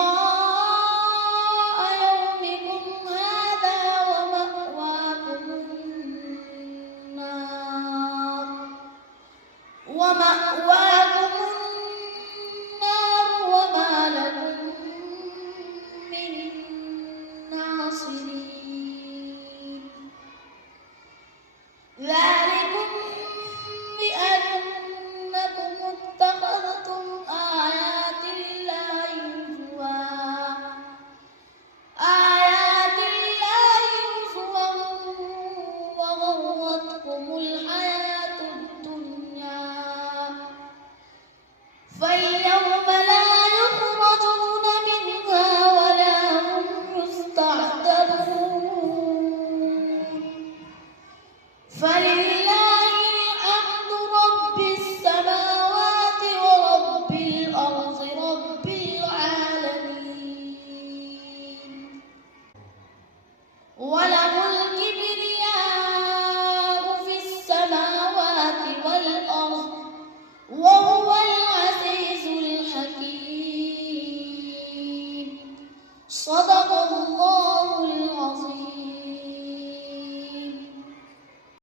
لقاء يومكم هذا ومأواكم النار وما لكم من ناصرين. ذلكم بأنكم اتخذتم آيات الله هزوا وغرتكم الحياة الدنيا، فاليوم لا يخرجون منها ولا هم يستعتبون. فلله الحمد رب السماوات ورب الأرض رب العالمين، وله الكبرياء في السماوات والأرض وهو العزيز الحكيم. صدق الله.